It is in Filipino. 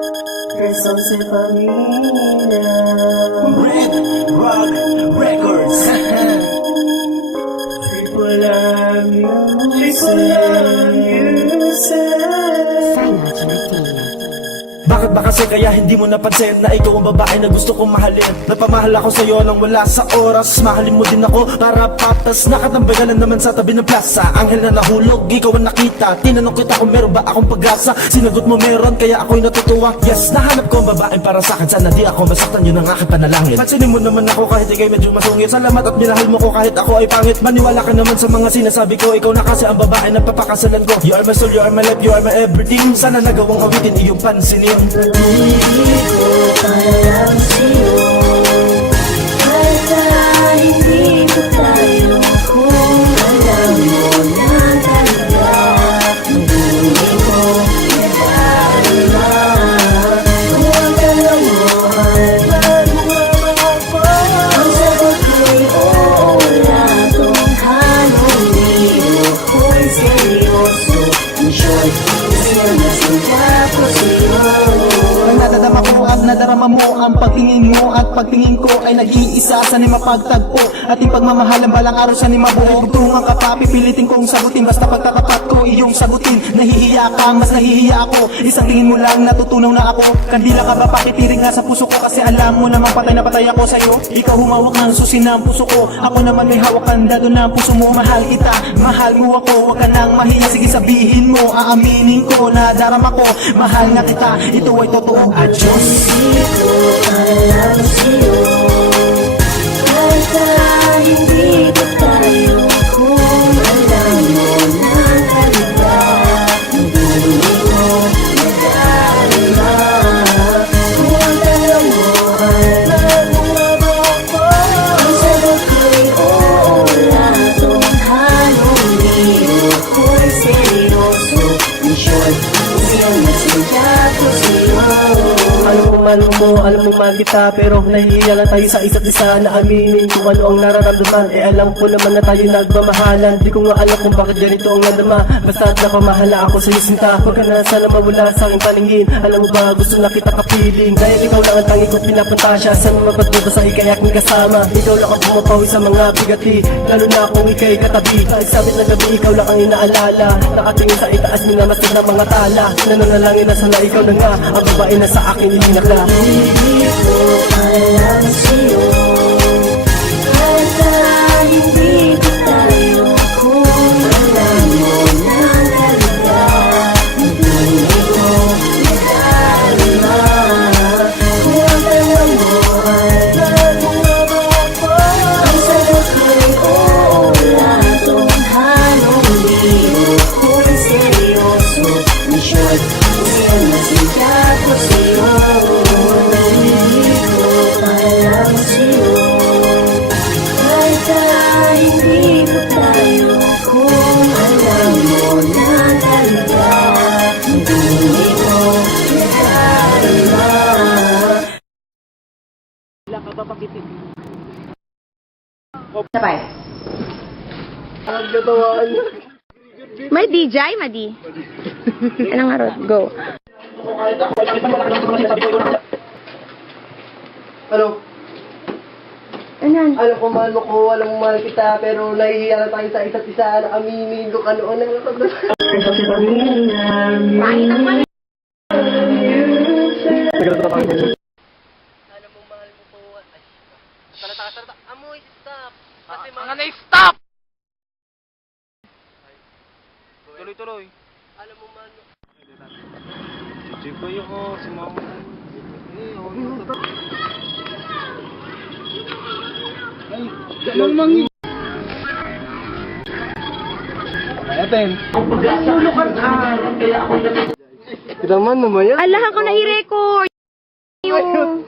Quezon sa pamilya. Red Rock Records. Triple love you, Bakit ba kasi kaya hindi mo napansin na ikaw ang babae na gusto kong mahalin? Nagpamahal ako sa'yo nang wala sa oras. Mahalin mo din ako para patas. Nakatambay ka lang naman sa tabi ng plaza. Anghel na nahulog, ikaw ang nakita. Tinanong kita kung meron ba akong pag-asa. Sinagot mo meron, kaya ako'y natutuwa. Yes, nahanap ko ang babaeng para sa'kin. Sana di ako masaktan, yun ang aking panalangin. Pansinin mo naman ako kahit ikay medyo masungit. Salamat at minahal mo ko kahit ako ay pangit. Maniwala ka naman sa mga sinasabi ko. Ikaw na kasi ang babae na papakasalan ko. You are my soul, you are my life, you are my everything. Sana nagawang awitin iyong pansinin. hindi ko alam sa'yo. Kahit na hindi ko tayo, kung alam mo na talaga, hindi ko nadarama. Kung ang tanong mo ay bago pa, ang sagot ko'y oo, wala tong halong biro. Ko'y seryoso, in short, kasi ang nasadya ko sa'yo. Nadadama ko at nadarama mo ang pagtingin mo at pagtingin ko ay nag-iisa sa ni mapagtagpo at ipagmamahalan balang araw sa ni mabuo. Tungan ka pa, pipilitin kong sagutin basta pagtatapat ko iyong sagutin. Nahihiya ka, mas nahihiya ako. Isang tingin mo lang natutunaw na ako. Kandila ka ba, pakitiring nga sa puso ko kasi alam mo namang patay na patay ako sa'yo. Ikaw humawak ng susi ng puso ko, ako naman may hawak kandado ng puso mo. Mahal kita, mahal mo ako, huwag ka nang mahiya. Sige sabihin mo, aaminin ko na darama ko. Mahal nga kita, ito ay totoo. Adios. Hindi ko alam sa'yo. Kahit na hindi ko tayo, kung alam mo na talaga, hindi ko nadarama. Kung ang tanong mo ay bago pa, ang sagot ko'y oo, wala tong halong biro. Ko'y seryoso, in short, kasi ang nasadya ko sa'yo. Alam mo man kita, pero nahihiya lang tayo sa isa't isa na aminin kung ano ang nararamdaman. Alam ko naman na tayo nagmamahalan. Di ko nga alam kung bakit ganito ang nadama. Basta't napamahala ako sa'yo sinta. Huwag ka na sana mawala sa aking paningin. Alam mo ba, gusto na kita kapiling. Dahil ikaw lang ang tangi ko pinapuntasya. Saan mapagbuto sa ikay aking kasama. Ikaw lang ang pumapawi sa mga bigati, lalo na kung ikay katabi. Sabit na gabi, ikaw lang ang inaalala. Nakatingin sa itaas, minamasdan ng mga tala. Nananalangin na sana ikaw na nga ang babae na sa akin itinakla. Hindi ko alam sa'yo. Kahit na hindi ko tayo, kung alam mo na talaga, hindi ko nadarama. Kung ang tanong mo ay bago pa, ang sagot ko'y oo, wala tong halong biro. Ko'y seryoso, in short, kasi ang nasadya ko sa'yo. Sabay. May DJ, Madi. Anong arot? Go. Ano? Anan? Alam ko mahal mo ko, alam mo mahal kita, pero nahihiya na tayo sa isa't isa na aminin ko ano ang nararamdaman. Pangit ang mali. Alam mo mahal mo ko, salata. Amoy, stop! Kasi Stop! Tuloy-tuloy. alam mo mahal mo. Chichigoy ako, si mama. Dalawang mangi. Ayan. Tinaman naman yan. Alahan ko na i-record. Yung